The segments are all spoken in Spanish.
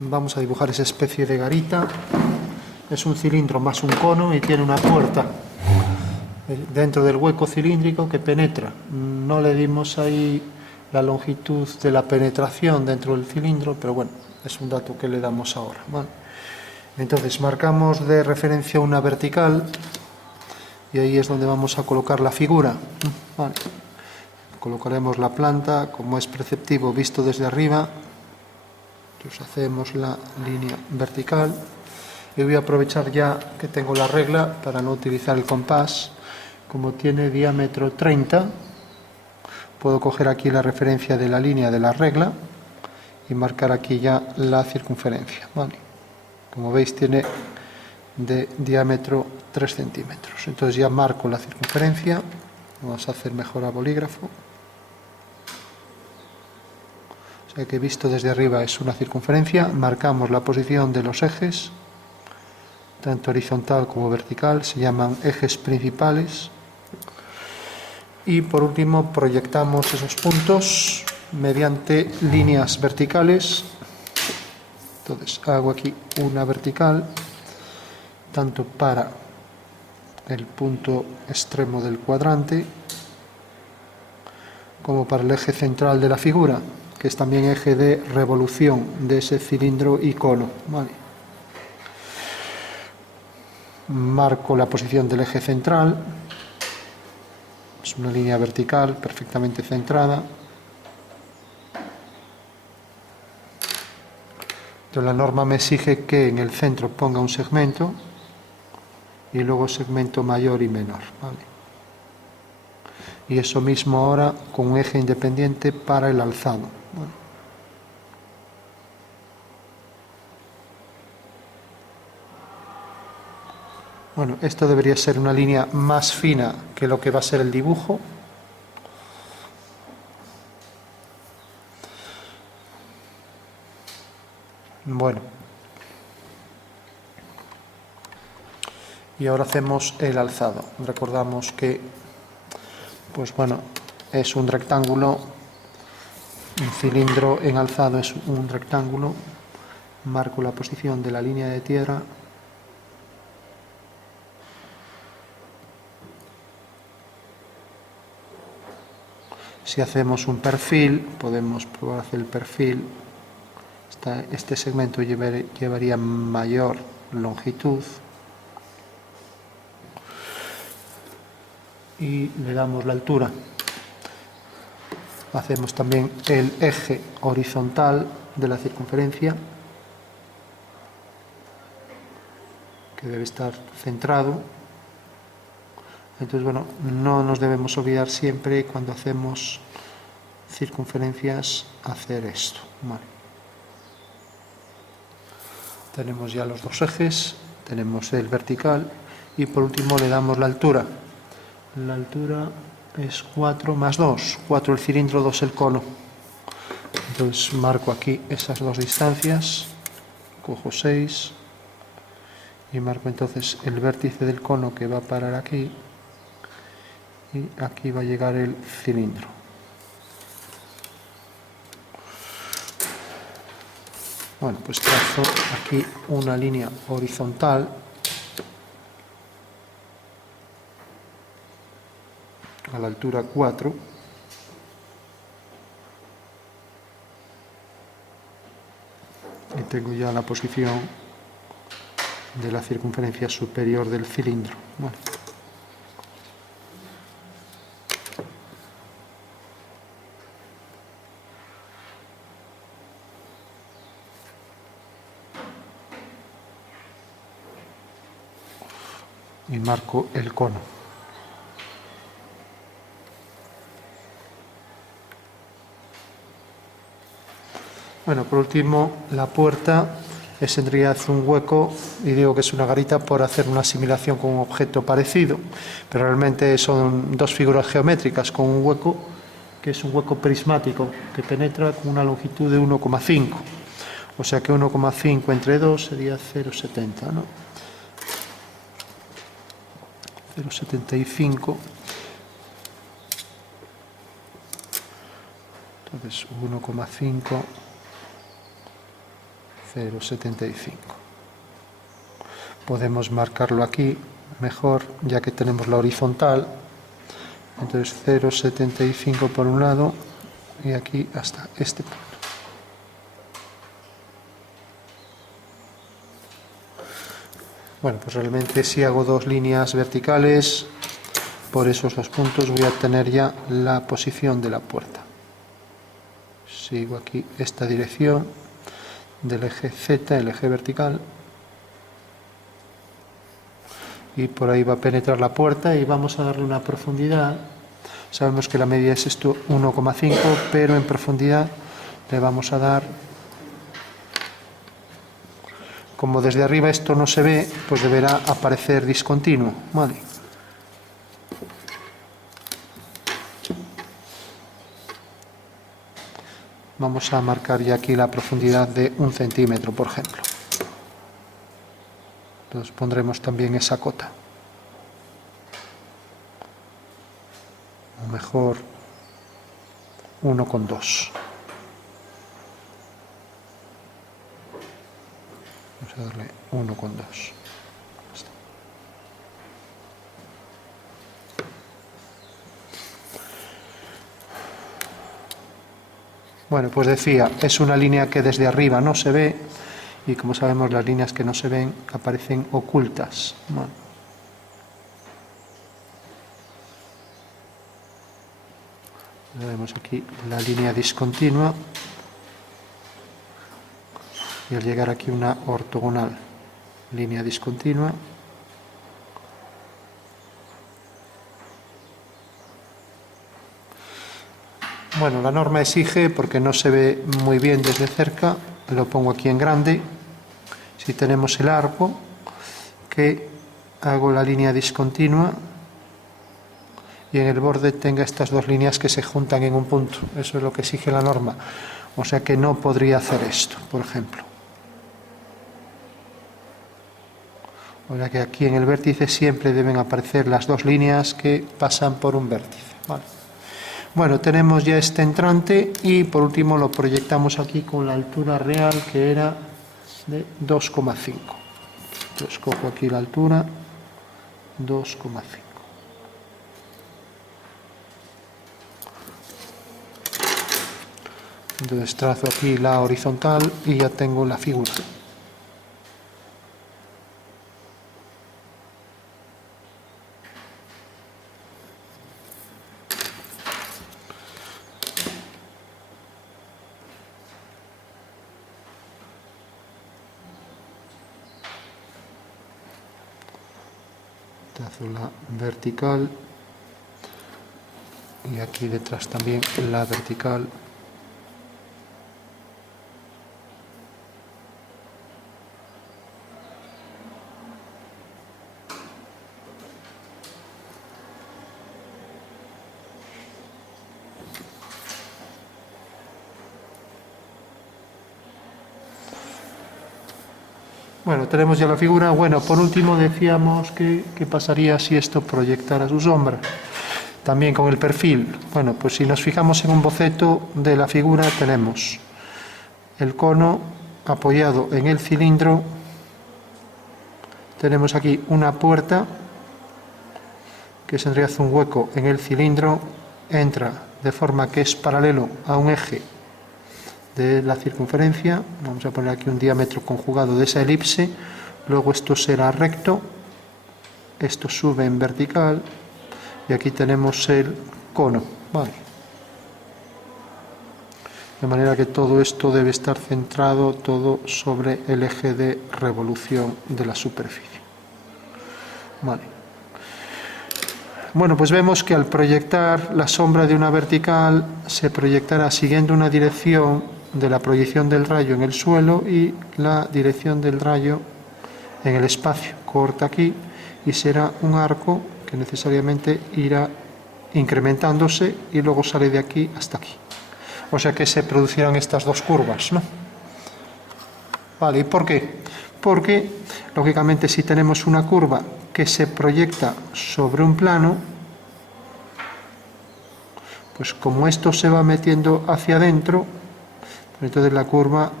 Vamos a dibujar esa especie de garita. Es un cilindro más un cono y tiene una puerta dentro del hueco cilíndrico que penetra. No le dimos ahí la longitud de la penetración dentro del cilindro, pero bueno, es un dato que le damos ahora, ¿vale? Entonces marcamos de referencia una vertical y ahí es donde vamos a colocar la figura, ¿vale? Colocaremos la planta, como es preceptivo, visto desde arriba. Entonces hacemos la línea vertical y voy a aprovechar ya que tengo la regla para no utilizar el compás. Como tiene diámetro 30, puedo coger aquí la referencia de la línea de la regla y marcar aquí ya la circunferencia, ¿vale? Como veis tiene de diámetro 3 centímetros. Entonces ya marco la circunferencia. Vamos a hacer mejor a bolígrafo. O sea que visto desde arriba es una circunferencia. Marcamos la posición de los ejes, tanto horizontal como vertical, se llaman ejes principales. Y por último proyectamos esos puntos mediante líneas verticales. Entonces hago aquí una vertical, tanto para el punto extremo del cuadrante como para el eje central de la figura, que es también eje de revolución de ese cilindro y cono, ¿vale? Marco la posición del eje central, es una línea vertical perfectamente centrada. Entonces la norma me exige que en el centro ponga un segmento y luego segmento mayor y menor, ¿vale? Y eso mismo ahora con un eje independiente para el alzado, ¿vale? Bueno, esto debería ser una línea más fina que lo que va a ser el dibujo. Bueno. Y ahora hacemos el alzado. Recordamos que, pues bueno, es un rectángulo, un cilindro en alzado es un rectángulo. Marco la posición de la línea de tierra. Si hacemos un perfil, podemos probar a hacer el perfil. Este segmento llevaría mayor longitud. Y le damos la altura. Hacemos también el eje horizontal de la circunferencia, que debe estar centrado. Entonces, bueno, no nos debemos olvidar siempre cuando hacemos circunferencias hacer esto, ¿vale? Tenemos ya los dos ejes, tenemos el vertical y por último le damos la altura. La altura es 4 más 2, 4 el cilindro, 2 el cono. Entonces marco aquí esas dos distancias, cojo 6 y marco entonces el vértice del cono que va a parar aquí y aquí va a llegar el cilindro. Bueno, pues trazo aquí una línea horizontal a la altura 4 y tengo ya la posición de la circunferencia superior del cilindro. Bueno. Y marco el cono. Bueno, por último, la puerta es en realidad un hueco, y digo que es una garita por hacer una asimilación con un objeto parecido, pero realmente son dos figuras geométricas con un hueco que es un hueco prismático que penetra con una longitud de 1,5. O sea que 1,5 entre 2 sería 0,70, ¿no? 0,75. Entonces 1,5 0,75. Podemos marcarlo aquí mejor, ya que tenemos la horizontal. Entonces 0,75 por un lado y aquí hasta este punto. Bueno, pues realmente si hago dos líneas verticales por esos dos puntos voy a tener ya la posición de la puerta. Sigo aquí esta dirección del eje Z, el eje vertical, y por ahí va a penetrar la puerta y vamos a darle una profundidad. Sabemos que la medida es esto 1,5, pero en profundidad le vamos a dar, como desde arriba esto no se ve, pues deberá aparecer discontinuo, ¿vale? Vamos a marcar ya aquí la profundidad de 1 centímetro, por ejemplo. Entonces pondremos también esa cota. O mejor 1,2. Vamos a darle 1,2. Bueno, pues decía, es una línea que desde arriba no se ve y como sabemos las líneas que no se ven aparecen ocultas. Bueno. Vemos aquí la línea discontinua y al llegar aquí una ortogonal, línea discontinua. Bueno, la norma exige, porque no se ve muy bien desde cerca, lo pongo aquí en grande. Si tenemos el arco, que hago la línea discontinua y en el borde tenga estas dos líneas que se juntan en un punto. Eso es lo que exige la norma. O sea que no podría hacer esto, por ejemplo. O sea que aquí en el vértice siempre deben aparecer las dos líneas que pasan por un vértice. ¿Vale? Bueno, tenemos ya este entrante y por último lo proyectamos aquí con la altura real que era de 2,5. Entonces cojo aquí la altura 2,5. Entonces trazo aquí la horizontal y ya tengo la figura. Trazo la vertical y aquí detrás también la vertical. Bueno, tenemos ya la figura. Bueno, por último decíamos que pasaría si esto proyectara su sombra. También con el perfil. Bueno, pues si nos fijamos en un boceto de la figura tenemos el cono apoyado en el cilindro. Tenemos aquí una puerta que se hace un hueco en el cilindro. Entra de forma que es paralelo a un eje de la circunferencia. Vamos a poner aquí un diámetro conjugado de esa elipse. Luego esto será recto, esto sube en vertical y aquí tenemos el cono, ¿vale? De manera que todo esto debe estar centrado todo sobre el eje de revolución de la superficie, ¿vale? Bueno, pues vemos que al proyectar la sombra de una vertical se proyectará siguiendo una dirección de la proyección del rayo en el suelo y la dirección del rayo en el espacio. Corta aquí y será un arco que necesariamente irá incrementándose y luego sale de aquí hasta aquí. O sea que se producirán estas dos curvas, ¿no? Vale, ¿y por qué? Porque, lógicamente, si tenemos una curva que se proyecta sobre un plano, pues como esto se va metiendo hacia adentro, entonces la curva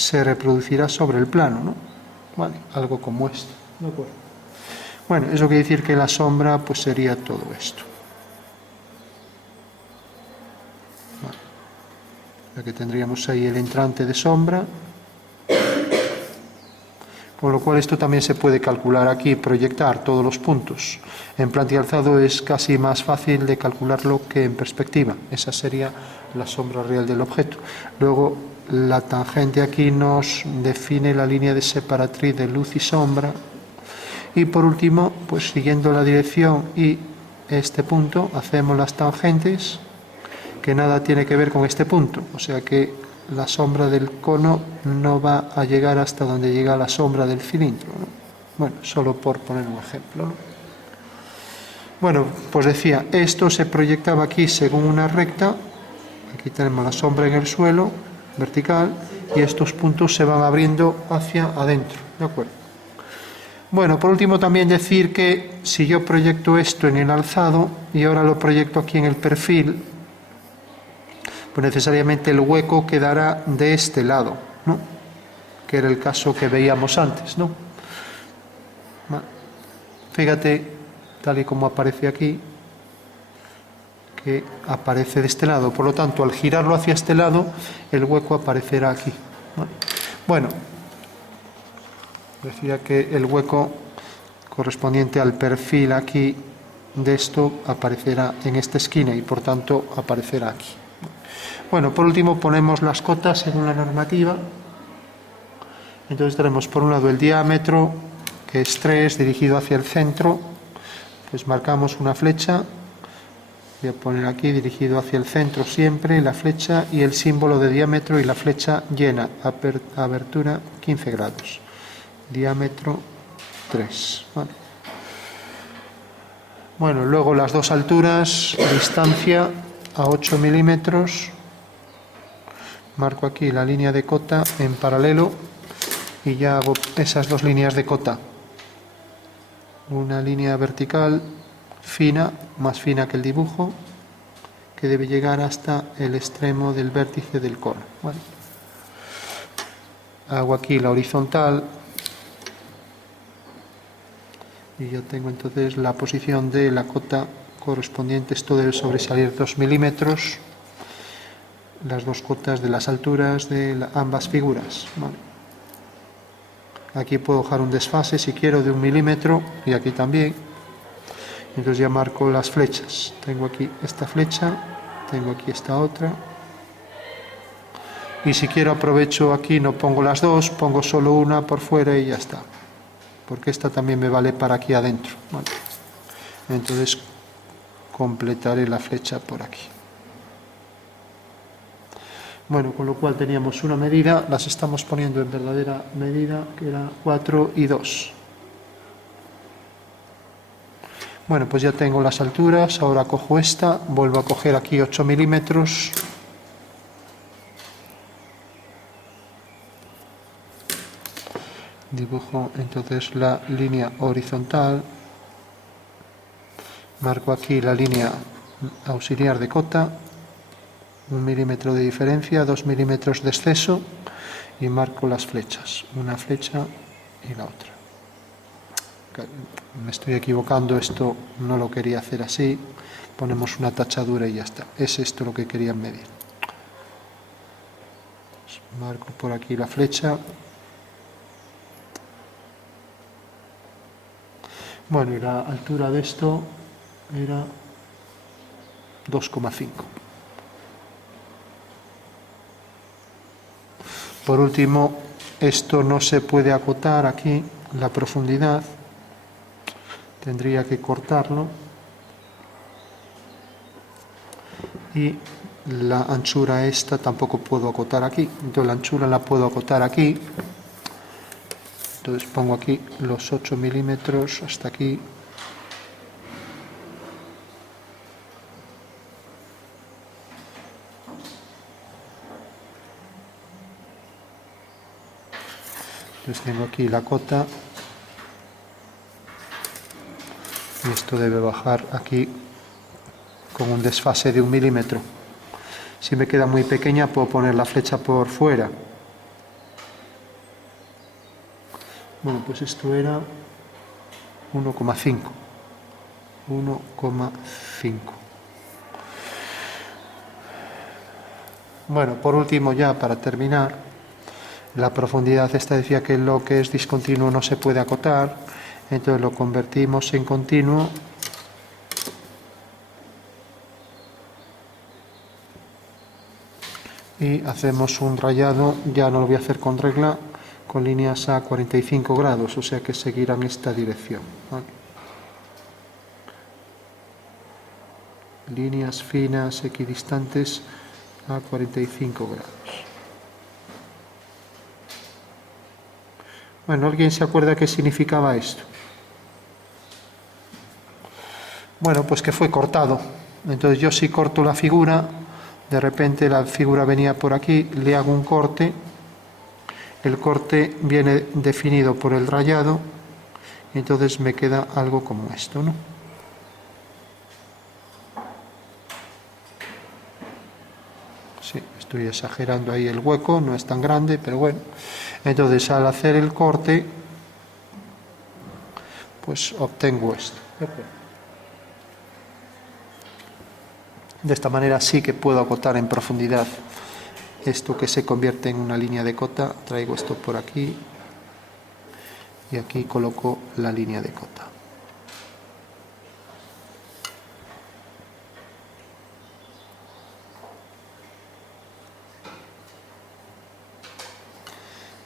se reproducirá sobre el plano, ¿no? Vale, algo como esto. ¿De acuerdo? Bueno, eso quiere decir que la sombra pues sería todo esto. Vale. Ya que tendríamos ahí el entrante de sombra. Con lo cual esto también se puede calcular aquí, proyectar todos los puntos. En planta y alzado es casi más fácil de calcularlo que en perspectiva. Esa sería la sombra real del objeto. Luego, la tangente aquí nos define la línea de separatriz de luz y sombra. Y por último, pues siguiendo la dirección y este punto, hacemos las tangentes, que nada tiene que ver con este punto. O sea que la sombra del cono no va a llegar hasta donde llega la sombra del cilindro, ¿no? Bueno, solo por poner un ejemplo, ¿no? Bueno, pues decía, esto se proyectaba aquí según una recta. Aquí tenemos la sombra en el suelo, vertical, y estos puntos se van abriendo hacia adentro, ¿de acuerdo? Bueno, por último también decir que si yo proyecto esto en el alzado y ahora lo proyecto aquí en el perfil, pues necesariamente el hueco quedará de este lado, ¿no? Que era el caso que veíamos antes, ¿no? Fíjate, tal y como aparece aquí, que aparece de este lado. Por lo tanto, al girarlo hacia este lado, el hueco aparecerá aquí. Bueno, decía que el hueco correspondiente al perfil aquí de esto aparecerá en esta esquina y por tanto aparecerá aquí. Bueno, por último ponemos las cotas según la normativa. Entonces tenemos por un lado el diámetro, que es 3, dirigido hacia el centro. Pues marcamos una flecha, voy a poner aquí dirigido hacia el centro siempre, la flecha y el símbolo de diámetro y la flecha llena, abertura 15 grados, diámetro 3. Bueno, luego las dos alturas, distancia a 8 milímetros. Marco aquí la línea de cota en paralelo y ya hago esas dos líneas de cota. Una línea vertical fina, más fina que el dibujo, que debe llegar hasta el extremo del vértice del cono. ¿Vale? Hago aquí la horizontal y ya tengo entonces la posición de la cota correspondiente. Esto debe sobresalir 2 milímetros. Las dos cotas de las alturas de ambas figuras. ¿Vale? Aquí puedo dejar un desfase si quiero de 1 milímetro y aquí también. Entonces ya marco las flechas. Tengo aquí esta flecha, tengo aquí esta otra. Y si quiero aprovecho aquí, no pongo las dos, pongo solo una por fuera y ya está. Porque esta también me vale para aquí adentro. ¿Vale? Entonces completaré la flecha por aquí. Bueno, con lo cual teníamos una medida, las estamos poniendo en verdadera medida, que era 4 y 2. Bueno, pues ya tengo las alturas, ahora cojo esta, vuelvo a coger aquí 8 milímetros. Dibujo entonces la línea horizontal, marco aquí la línea auxiliar de cota, 1 milímetro de diferencia, 2 milímetros de exceso y marco las flechas, una flecha y la otra. Me estoy equivocando, esto no lo quería hacer así, ponemos una tachadura y ya está, es esto lo que quería medir. Marco por aquí la flecha. Bueno, y la altura de esto era 2,5. Por último, esto no se puede acotar aquí, la profundidad, tendría que cortarlo. Y la anchura esta tampoco puedo acotar aquí, entonces la anchura la puedo acotar aquí. Entonces pongo aquí los 8 milímetros hasta aquí. Entonces tengo aquí la cota. Y esto debe bajar aquí con un desfase de 1 milímetro. Si me queda muy pequeña puedo poner la flecha por fuera. Bueno, pues esto era 1,5. 1,5. Bueno, por último, ya para terminar, la profundidad esta decía que lo que es discontinuo no se puede acotar, entonces lo convertimos en continuo y hacemos un rayado, ya no lo voy a hacer con regla, con líneas a 45 grados, o sea que seguirán esta dirección, ¿vale? Líneas finas, equidistantes a 45 grados. Bueno, ¿alguien se acuerda qué significaba esto? Bueno, pues que fue cortado. Entonces yo si corto la figura, de repente la figura venía por aquí, le hago un corte, el corte viene definido por el rayado, y entonces me queda algo como esto, ¿no? Sí, estoy exagerando ahí el hueco, no es tan grande, pero bueno. Entonces al hacer el corte, pues obtengo esto. De esta manera sí que puedo acotar en profundidad esto que se convierte en una línea de cota. Traigo esto por aquí y aquí coloco la línea de cota.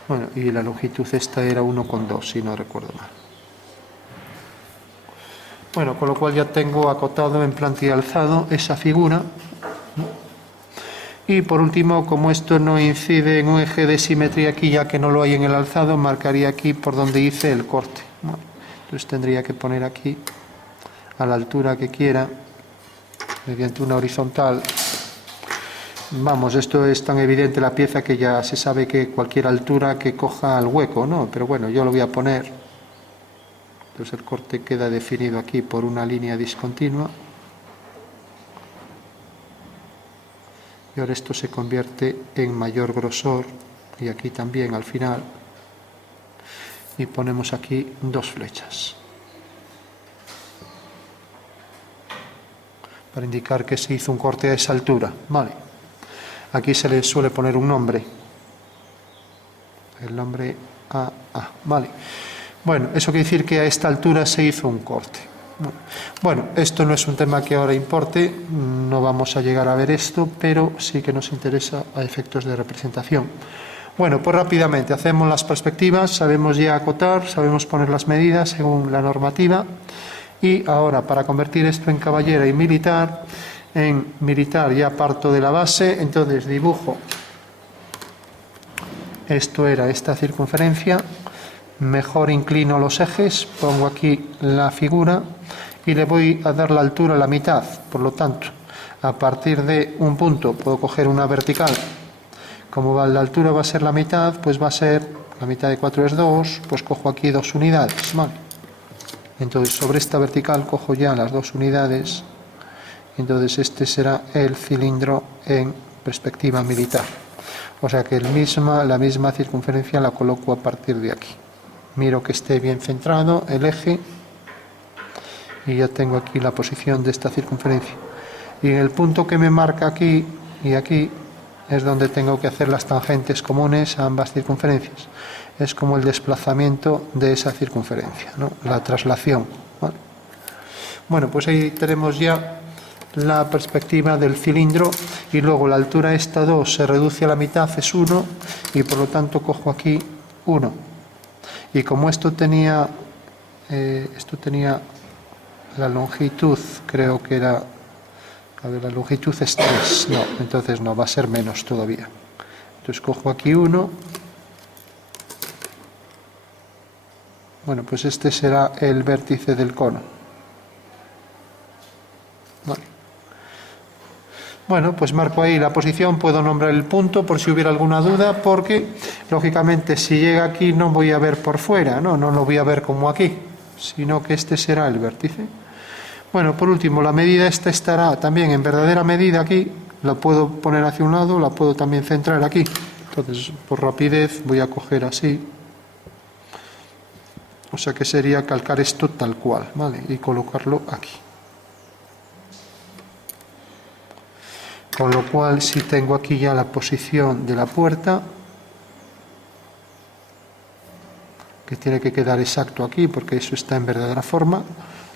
Bueno, y la longitud esta era 1,2, si no recuerdo mal. Bueno, con lo cual ya tengo acotado en planta y alzado esa figura, ¿no? Y por último, como esto no incide en un eje de simetría aquí, ya que no lo hay en el alzado, marcaría aquí por donde hice el corte, ¿no? Entonces tendría que poner aquí a la altura que quiera, mediante una horizontal. Vamos, esto es tan evidente la pieza que ya se sabe que cualquier altura que coja el hueco, ¿no? Pero bueno, yo lo voy a poner. Entonces el corte queda definido aquí por una línea discontinua. Y ahora esto se convierte en mayor grosor, y aquí también al final. Y ponemos aquí dos flechas, para indicar que se hizo un corte a esa altura, ¿vale? Aquí se le suele poner un nombre, el nombre AA, ¿vale? Bueno, eso quiere decir que a esta altura se hizo un corte. Bueno, esto no es un tema que ahora importe, no vamos a llegar a ver esto, pero sí que nos interesa a efectos de representación. Bueno, pues rápidamente hacemos las perspectivas, sabemos ya acotar, sabemos poner las medidas según la normativa, y ahora para convertir esto en caballera y militar, en militar ya parto de la base, entonces dibujo, esto era esta circunferencia, mejor inclino los ejes, pongo aquí la figura y le voy a dar la altura a la mitad, por lo tanto, a partir de un punto puedo coger una vertical, como la altura va a ser la mitad, pues va a ser, la mitad de 4 es 2, pues cojo aquí 2 unidades, ¿vale? Entonces sobre esta vertical cojo ya las 2 unidades. Entonces este será el cilindro en perspectiva militar. O sea que la misma circunferencia la coloco a partir de aquí. Miro que esté bien centrado el eje y ya tengo aquí la posición de esta circunferencia. Y en el punto que me marca aquí y aquí es donde tengo que hacer las tangentes comunes a ambas circunferencias. Es como el desplazamiento de esa circunferencia, ¿no? La traslación, ¿vale? Bueno, pues ahí tenemos ya la perspectiva del cilindro, y luego la altura esta 2 se reduce a la mitad, es 1, y por lo tanto cojo aquí 1. Y como esto tenía la longitud, creo que era, a ver, la longitud es 3, no, entonces no, va a ser menos todavía. Entonces cojo aquí 1. Bueno, pues este será el vértice del cono. Vale. Bueno, pues marco ahí la posición, puedo nombrar el punto por si hubiera alguna duda, porque lógicamente si llega aquí no voy a ver por fuera, no lo voy a ver como aquí, sino que este será el vértice. Bueno, por último, la medida esta estará también en verdadera medida aquí, la puedo poner hacia un lado, la puedo también centrar aquí. Entonces, por rapidez voy a coger así O sea que sería calcar esto tal cual, ¿vale? Y colocarlo aquí. Con lo cual, si tengo aquí ya la posición de la puerta, que tiene que quedar exacto aquí, porque eso está en verdadera forma,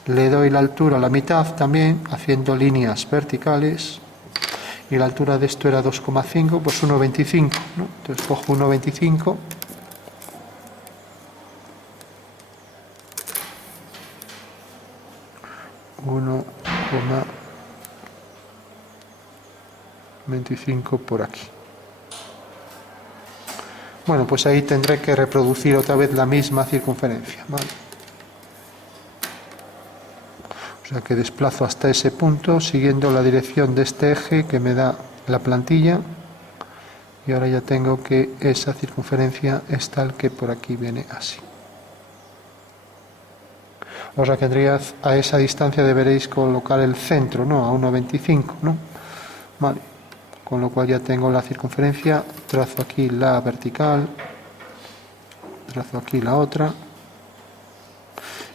le doy la altura a la mitad también, haciendo líneas verticales, y la altura de esto era 2,5, pues 1,25, ¿no? Entonces cojo 1,25, ...1,25 por aquí. Bueno, pues ahí tendré que reproducir otra vez la misma circunferencia, ¿vale? O sea que desplazo hasta ese punto siguiendo la dirección de este eje que me da la plantilla, y ahora ya tengo que esa circunferencia es tal que por aquí viene así. O sea que a esa distancia deberéis colocar el centro, ¿no? A 1,25, ¿no? Vale. Con lo cual ya tengo la circunferencia, trazo aquí la vertical, trazo aquí la otra,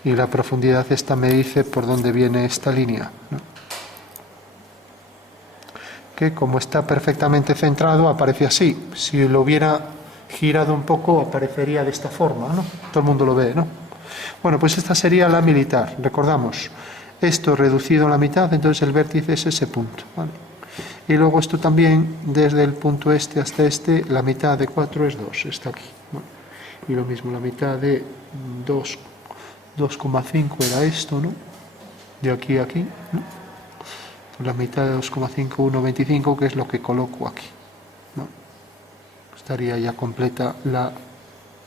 y la profundidad esta me dice por dónde viene esta línea, ¿no? Que como está perfectamente centrado aparece así. Si lo hubiera girado un poco aparecería de esta forma, ¿no? Todo el mundo lo ve, ¿no? Bueno, pues esta sería la militar. Recordamos, esto reducido a la mitad, entonces el vértice es ese punto, ¿vale? Y luego esto también, desde el punto este hasta este, la mitad de 4 es 2, está aquí, ¿vale? Y lo mismo, la mitad de 2,5 era esto, ¿no? De aquí a aquí, ¿no? La mitad de 2,5, 1,25, que es lo que coloco aquí, ¿no? Estaría ya completa la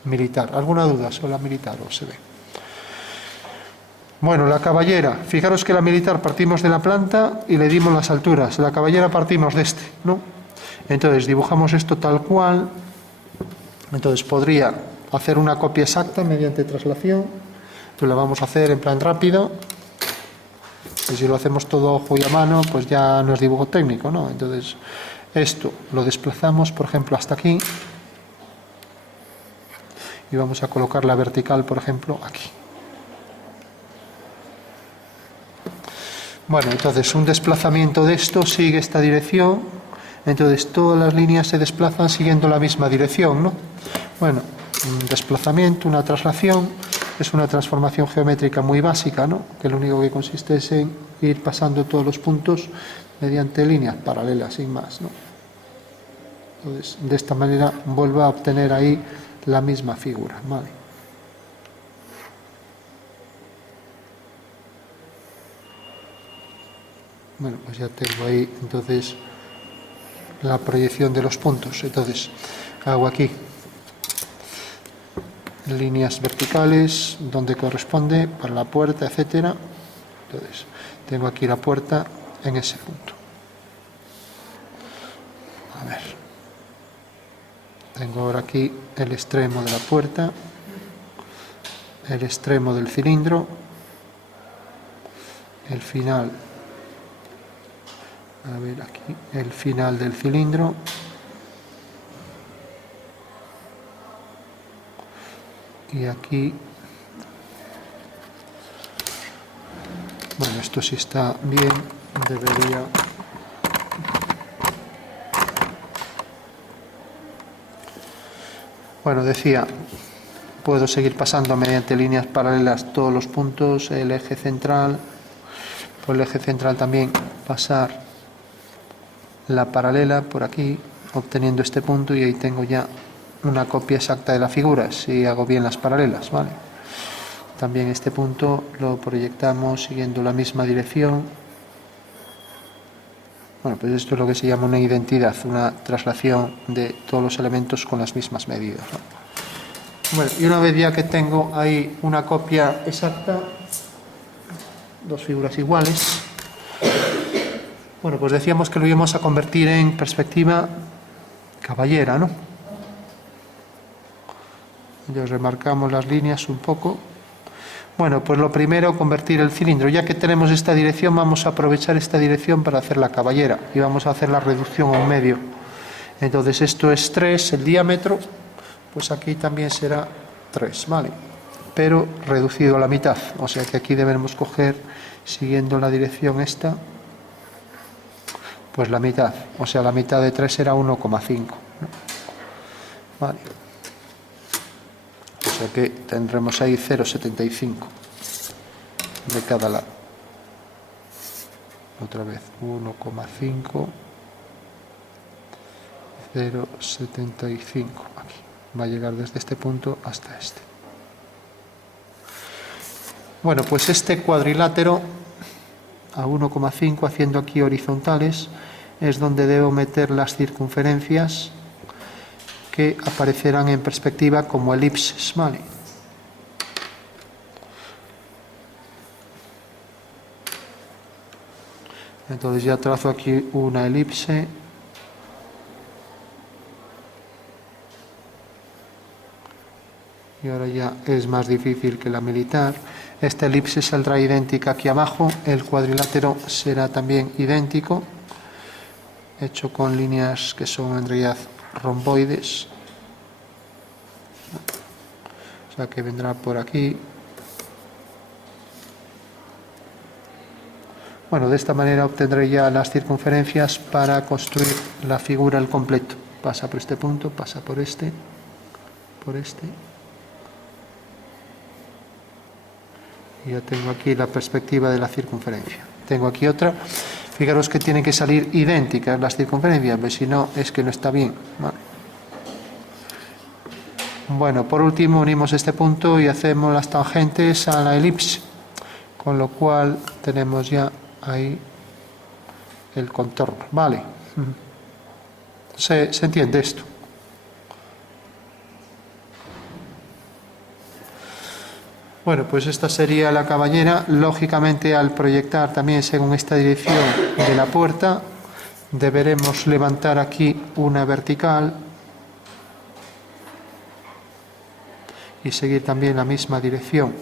militar. ¿Alguna duda sobre la militar o se ve? Bueno, la caballera. Fijaros que la militar partimos de la planta y le dimos las alturas. La caballera partimos de este, ¿no? Entonces dibujamos esto tal cual. Entonces podría hacer una copia exacta mediante traslación. Entonces la vamos a hacer en plan rápido. Y si lo hacemos todo a ojo y a mano, pues ya no es dibujo técnico, ¿no? Entonces esto lo desplazamos, por ejemplo, hasta aquí. Y vamos a colocar la vertical, por ejemplo, aquí. Bueno, entonces un desplazamiento de esto sigue esta dirección, entonces todas las líneas se desplazan siguiendo la misma dirección, ¿no? Bueno, un desplazamiento, una traslación, es una transformación geométrica muy básica, ¿no? Que lo único que consiste es en ir pasando todos los puntos mediante líneas paralelas, sin más, ¿no? Entonces, de esta manera vuelvo a obtener ahí la misma figura, ¿vale? Bueno, pues ya tengo ahí entonces la proyección de los puntos. Entonces hago aquí líneas verticales donde corresponde para la puerta, etcétera. Entonces tengo aquí la puerta en ese punto. A ver, tengo ahora aquí el extremo de la puerta, el extremo del cilindro, el final. A ver aquí, el final del cilindro, y aquí, bueno, esto sí está bien, debería, bueno, decía, puedo seguir pasando mediante líneas paralelas todos los puntos, el eje central, por el eje central también pasar la paralela por aquí, obteniendo este punto, y ahí tengo ya una copia exacta de la figura, si hago bien las paralelas, ¿vale? También este punto lo proyectamos siguiendo la misma dirección. Bueno, pues esto es lo que se llama una identidad, una traslación de todos los elementos con las mismas medidas, ¿no? Bueno, y una vez ya que tengo ahí una copia exacta, dos figuras iguales, bueno, pues decíamos que lo íbamos a convertir en perspectiva caballera, ¿no? Entonces remarcamos las líneas un poco. Bueno, pues lo primero, convertir el cilindro. Ya que tenemos esta dirección, vamos a aprovechar esta dirección para hacer la caballera y vamos a hacer la reducción a un medio. Entonces esto es 3, el diámetro, pues aquí también será 3, ¿vale? pero reducido a la mitad, o sea que aquí debemos coger, siguiendo la dirección esta, pues la mitad, o sea la mitad de 3 era 1,5, ¿no? Vale. O sea que tendremos ahí 0,75 de cada lado. Otra vez 1,5, 0,75 aquí. Va a llegar desde este punto hasta este. Bueno, pues este cuadrilátero a 1,5, haciendo aquí horizontales, es donde debo meter las circunferencias que aparecerán en perspectiva como elipses, ¿vale? Entonces ya trazo aquí una elipse. Y ahora ya es más difícil que la militar. Esta elipse saldrá idéntica aquí abajo, el cuadrilátero será también idéntico, hecho con líneas que son en realidad romboides. O sea que vendrá por aquí. Bueno, de esta manera obtendré ya las circunferencias para construir la figura al completo. Pasa por este punto, pasa por este, y ya tengo aquí la perspectiva de la circunferencia. Tengo aquí otra. Fijaros que tienen que salir idénticas las circunferencias, pues si no es que no está bien, ¿vale? Bueno, por último unimos este punto y hacemos las tangentes a la elipse, con lo cual tenemos ya ahí el contorno, ¿vale? ¿Se entiende esto? Bueno, pues esta sería la caballera. Lógicamente, al proyectar también según esta dirección de la puerta, deberemos levantar aquí una vertical y seguir también la misma dirección,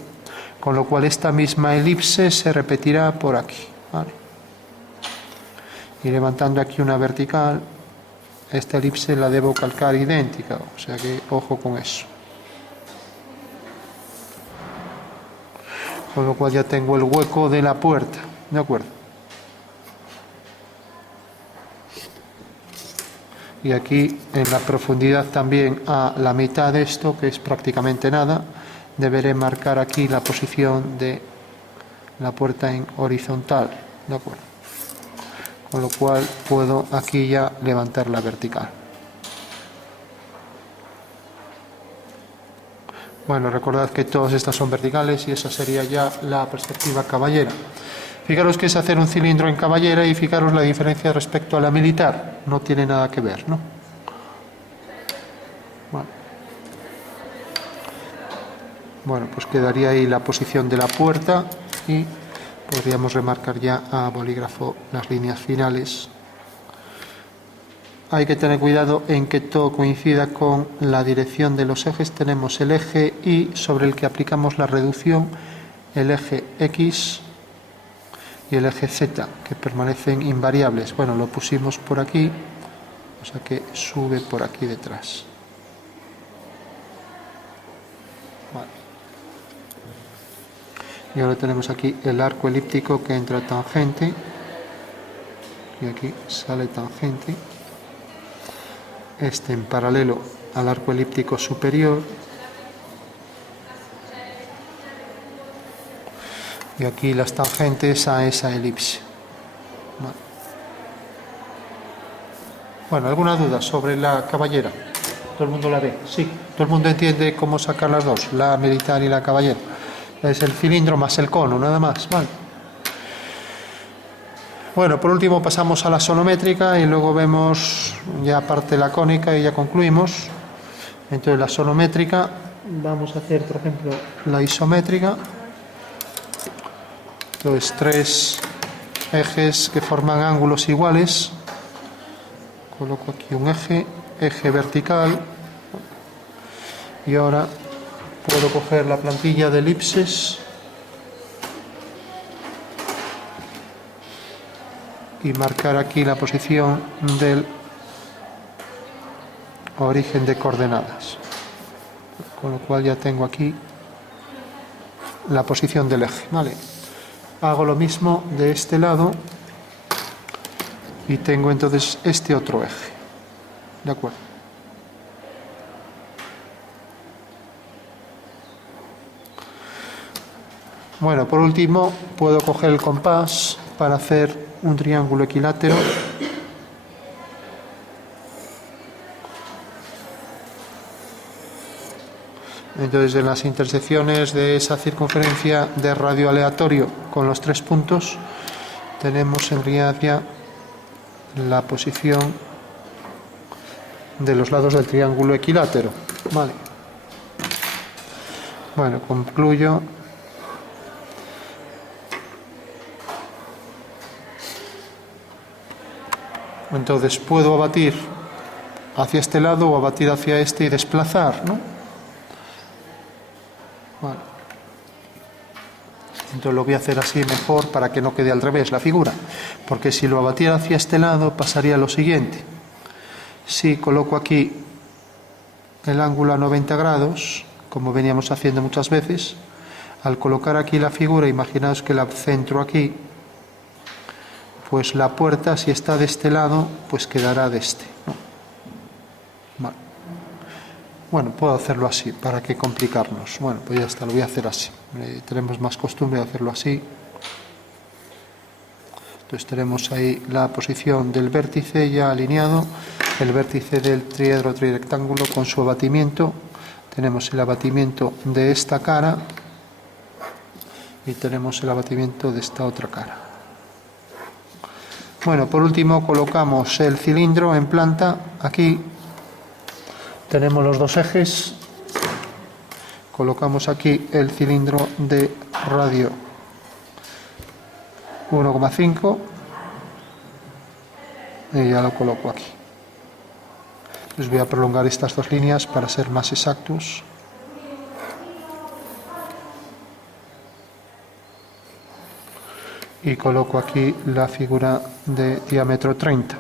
con lo cual esta misma elipse se repetirá por aquí, ¿vale? Y levantando aquí una vertical, esta elipse la debo calcar idéntica, o sea que ojo con eso. Con lo cual ya tengo el hueco de la puerta, ¿de acuerdo? Y aquí en la profundidad también a la mitad de esto, que es prácticamente nada, deberé marcar aquí la posición de la puerta en horizontal, ¿de acuerdo? Con lo cual puedo aquí ya levantar la vertical. Bueno, recordad que todas estas son verticales y esa sería ya la perspectiva caballera. Fijaros que es hacer un cilindro en caballera y fijaros la diferencia respecto a la militar. No tiene nada que ver, ¿no? Bueno, pues quedaría ahí la posición de la puerta y podríamos remarcar ya a bolígrafo las líneas finales. Hay que tener cuidado en que todo coincida con la dirección de los ejes. Tenemos el eje Y sobre el que aplicamos la reducción, el eje X y el eje Z, que permanecen invariables. Bueno, lo pusimos por aquí, o sea que sube por aquí detrás. Vale. Y ahora tenemos aquí el arco elíptico que entra tangente, y aquí sale tangente. Este en paralelo al arco elíptico superior, y aquí las tangentes a esa elipse. Bueno, ¿alguna duda sobre la caballera? ¿Todo el mundo la ve? Sí. ¿Todo el mundo entiende cómo sacar las dos, la militar y la caballera? Es el cilindro más el cono, nada más, ¿vale? Bueno, por último pasamos a la sonométrica y luego vemos ya parte la cónica y ya concluimos. Entonces la sonométrica, vamos a hacer por ejemplo la isométrica. Entonces 3 ejes que forman ángulos iguales. Coloco aquí un eje vertical, y ahora puedo coger la plantilla de elipses y marcar aquí la posición del origen de coordenadas, con lo cual ya tengo aquí la posición del eje, ¿vale? Hago lo mismo de este lado y tengo entonces este otro eje, ¿de acuerdo? Bueno, por último, puedo coger el compás para hacer un triángulo equilátero. Entonces, en las intersecciones de esa circunferencia de radio aleatorio con los 3 puntos, tenemos en realidad ya la posición de los lados del triángulo equilátero. Vale. Bueno, concluyo. Entonces puedo abatir hacia este lado o abatir hacia este y desplazar, ¿no? Vale. Entonces lo voy a hacer así mejor para que no quede al revés la figura, porque si lo abatiera hacia este lado pasaría lo siguiente. Si coloco aquí el ángulo a 90 grados, como veníamos haciendo muchas veces, al colocar aquí la figura, imaginaos que la centro aquí, pues la puerta, si está de este lado, pues quedará de este, ¿no? Vale. Bueno, puedo hacerlo así, ¿para qué complicarnos? Bueno, pues ya está, lo voy a hacer así. Tenemos más costumbre de hacerlo así. Entonces tenemos ahí la posición del vértice ya alineado, el vértice del triedro trirectángulo con su abatimiento. Tenemos el abatimiento de esta cara y tenemos el abatimiento de esta otra cara. Bueno, por último colocamos el cilindro en planta. Aquí tenemos los dos ejes. Colocamos aquí el cilindro de radio 1,5 y ya lo coloco aquí. Les voy a prolongar estas dos líneas para ser más exactos. Y coloco aquí la figura de diámetro 30.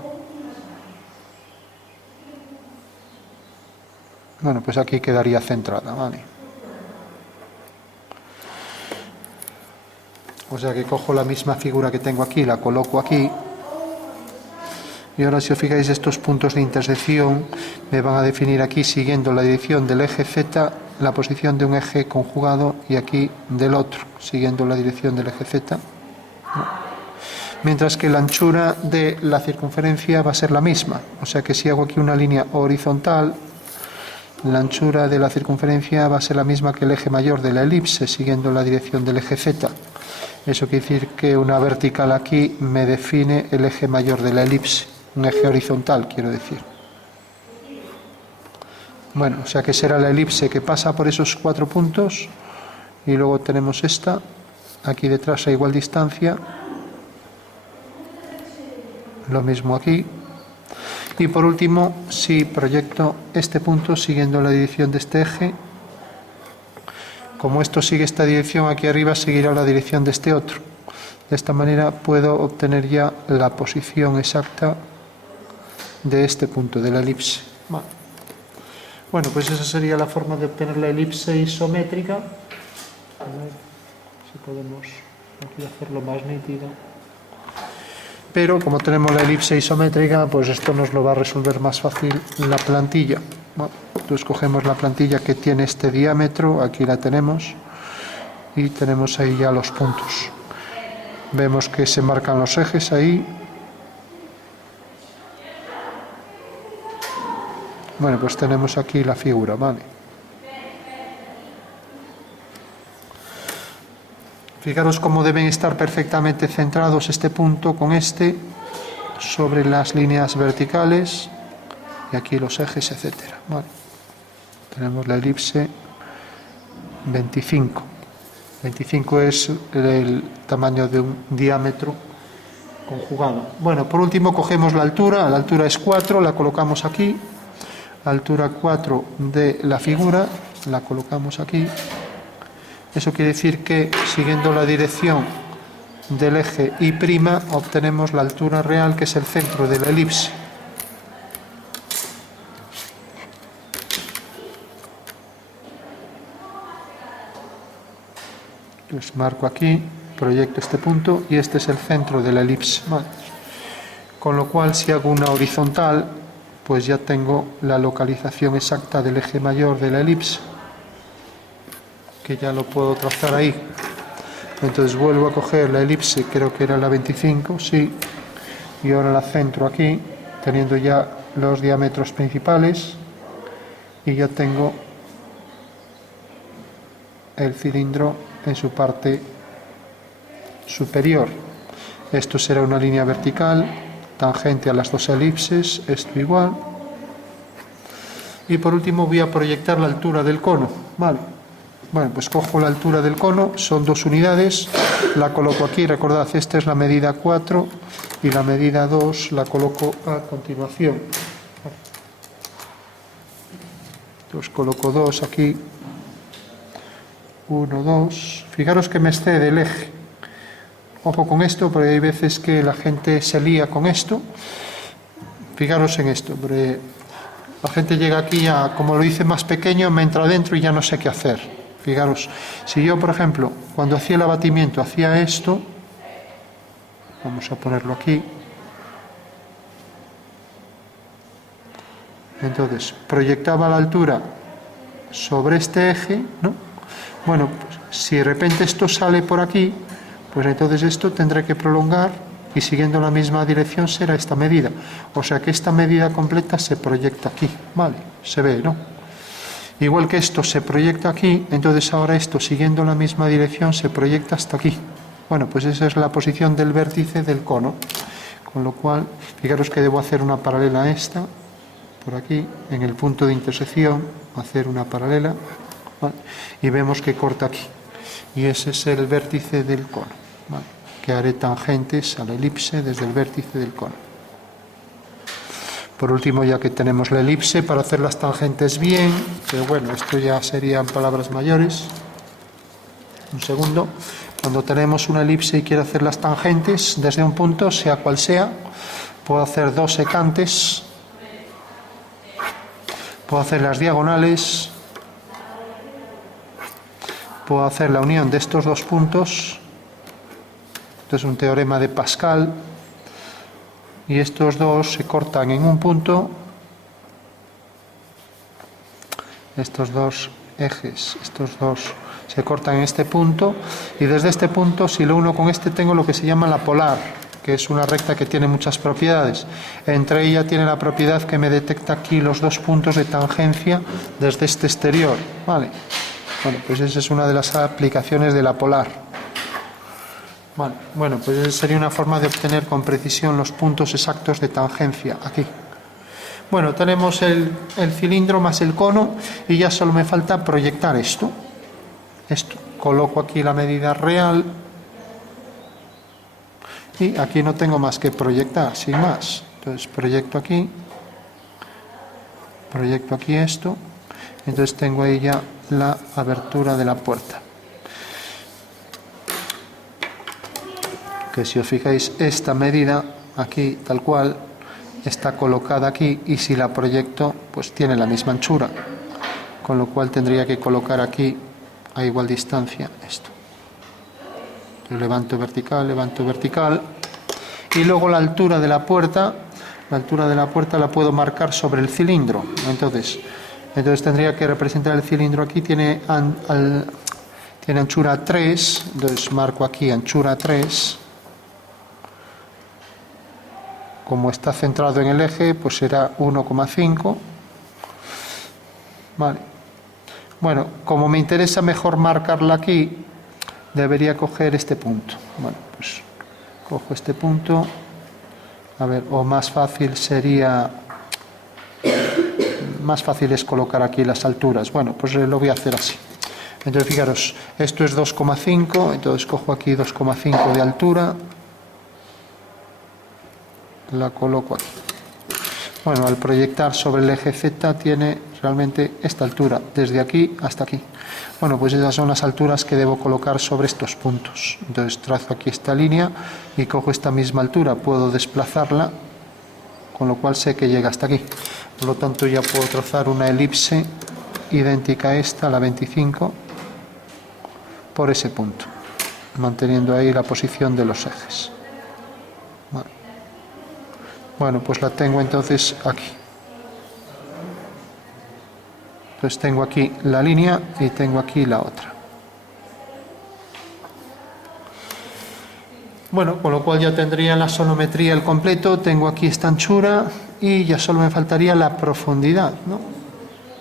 Bueno, pues aquí quedaría centrada, ¿vale? O sea que cojo la misma figura que tengo aquí, la coloco aquí. Y ahora, si os fijáis, estos puntos de intersección me van a definir aquí, siguiendo la dirección del eje Z, la posición de un eje conjugado, y aquí del otro, siguiendo la dirección del eje Z. Mientras que la anchura de la circunferencia va a ser la misma. O sea que si hago aquí una línea horizontal, la anchura de la circunferencia va a ser la misma que el eje mayor de la elipse, siguiendo la dirección del eje Z. Eso quiere decir que una vertical aquí me define el eje mayor de la elipse, un eje horizontal, quiero decir. Bueno, o sea que será la elipse que pasa por esos 4 puntos, y luego tenemos esta, aquí detrás a igual distancia, lo mismo aquí. Y por último, si proyecto este punto siguiendo la dirección de este eje, como esto sigue esta dirección, aquí arriba seguirá la dirección de este otro. De esta manera puedo obtener ya la posición exacta de este punto, de la elipse. Vale. Bueno, pues esa sería la forma de obtener la elipse isométrica. A ver si podemos aquí hacerlo más nítido. Pero como tenemos la elipse isométrica, pues esto nos lo va a resolver más fácil la plantilla. Bueno, entonces cogemos la plantilla que tiene este diámetro, aquí la tenemos, y tenemos ahí ya los puntos. Vemos que se marcan los ejes ahí. Bueno, pues tenemos aquí la figura, ¿vale? Fijaros cómo deben estar perfectamente centrados este punto con este sobre las líneas verticales, y aquí los ejes, etcétera. Vale. Tenemos la elipse 25. 25 es el tamaño de un diámetro conjugado. Bueno, por último cogemos la altura es 4, la colocamos aquí. Altura 4 de la figura, la colocamos aquí. Eso quiere decir que, siguiendo la dirección del eje Y', obtenemos la altura real, que es el centro de la elipse. Entonces marco aquí, proyecto este punto y este es el centro de la elipse, ¿vale? Con lo cual, si hago una horizontal, pues ya tengo la localización exacta del eje mayor de la elipse, que ya lo puedo trazar ahí. Entonces vuelvo a coger la elipse, creo que era la 25, sí, y ahora la centro aquí, teniendo ya los diámetros principales, y ya tengo el cilindro en su parte superior. Esto será una línea vertical, tangente a las dos elipses, esto igual. Y por último voy a proyectar la altura del cono, ¿vale? Bueno, pues cojo la altura del cono, son 2 unidades, la coloco aquí, recordad, esta es la medida 4 y la medida 2 la coloco a continuación. Entonces coloco 2 aquí, 1, 2, fijaros que me excede el eje. Ojo con esto, porque hay veces que la gente se lía con esto. Fijaros en esto, porque la gente llega aquí ya, como lo hice más pequeño, me entra dentro y ya no sé qué hacer. Fijaros, si yo, por ejemplo, cuando hacía el abatimiento hacía esto, vamos a ponerlo aquí, entonces proyectaba la altura sobre este eje, ¿no? Bueno, pues, si de repente esto sale por aquí, pues entonces esto tendré que prolongar y siguiendo la misma dirección será esta medida. O sea que esta medida completa se proyecta aquí, ¿vale? Se ve, ¿no? Igual que esto se proyecta aquí, entonces ahora esto siguiendo la misma dirección se proyecta hasta aquí. Bueno, pues esa es la posición del vértice del cono. Con lo cual, fijaros que debo hacer una paralela a esta, por aquí, en el punto de intersección, hacer una paralela, ¿vale? Y vemos que corta aquí. Y ese es el vértice del cono, ¿vale? Que haré tangentes a la elipse desde el vértice del cono. Por último, ya que tenemos la elipse, para hacer las tangentes bien, pero bueno, esto ya serían palabras mayores. Un segundo. Cuando tenemos una elipse y quiero hacer las tangentes desde un punto, sea cual sea, puedo hacer 2 secantes, puedo hacer las diagonales, puedo hacer la unión de estos 2 puntos. Esto es un teorema de Pascal. Y estos 2 se cortan en un punto, estos 2 ejes, estos 2 se cortan en este punto, y desde este punto, si lo uno con este, tengo lo que se llama la polar, que es una recta que tiene muchas propiedades. Entre ellas tiene la propiedad que me detecta aquí los 2 puntos de tangencia desde este exterior, ¿vale? Bueno, pues esa es una de las aplicaciones de la polar. Vale, bueno, pues esa sería una forma de obtener con precisión los puntos exactos de tangencia aquí. Bueno, tenemos el cilindro más el cono y ya solo me falta proyectar esto. Coloco aquí la medida real y aquí no tengo más que proyectar, sin más. Entonces proyecto aquí esto, entonces tengo ahí ya la abertura de la puerta. Que si os fijáis, esta medida aquí tal cual está colocada aquí y si la proyecto pues tiene la misma anchura, con lo cual tendría que colocar aquí a igual distancia esto. Yo levanto vertical y luego la altura de la puerta la puedo marcar sobre el cilindro. Entonces tendría que representar el cilindro aquí, tiene anchura 3, entonces marco aquí anchura 3. Como está centrado en el eje, pues será 1,5. Vale. Bueno, como me interesa mejor marcarla aquí, debería coger este punto. Bueno, pues cojo este punto. A ver, o más fácil es colocar aquí las alturas. Bueno, pues lo voy a hacer así. Entonces, fijaros, esto es 2,5, entonces cojo aquí 2,5 de altura. La coloco aquí. Bueno, al proyectar sobre el eje Z tiene realmente esta altura, desde aquí hasta aquí. Bueno, pues esas son las alturas que debo colocar sobre estos puntos. Entonces trazo aquí esta línea y cojo esta misma altura, puedo desplazarla, con lo cual sé que llega hasta aquí. Por lo tanto ya puedo trazar una elipse idéntica a esta, la 25, por ese punto. manteniendo ahí la posición de los ejes. Bueno, pues la tengo entonces aquí. Entonces tengo aquí la línea y tengo aquí la otra. Bueno, con lo cual ya tendría la sonometría el completo. Tengo aquí esta anchura y ya solo me faltaría la profundidad, ¿no?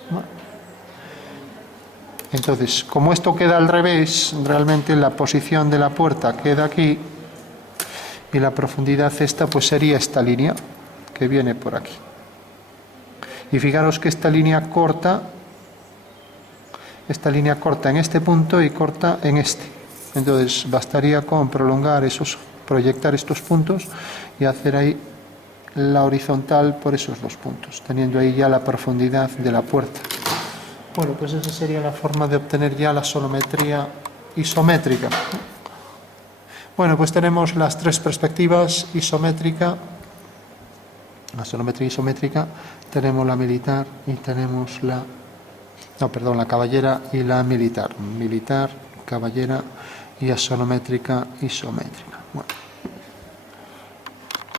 Bueno. Entonces, como esto queda al revés, realmente la posición de la puerta queda aquí y la profundidad esta pues sería esta línea que viene por aquí. Y fijaros que esta línea corta en este punto y corta en este. Entonces bastaría con proyectar estos puntos y hacer ahí la horizontal por esos dos puntos, teniendo ahí ya la profundidad de la puerta. Bueno, pues esa sería la forma de obtener ya la sonometría isométrica. Bueno, pues tenemos las tres perspectivas: isométrica, la sonometría isométrica, tenemos la militar y tenemos la caballera y la militar. Militar, caballera y asonométrica, isométrica. Bueno.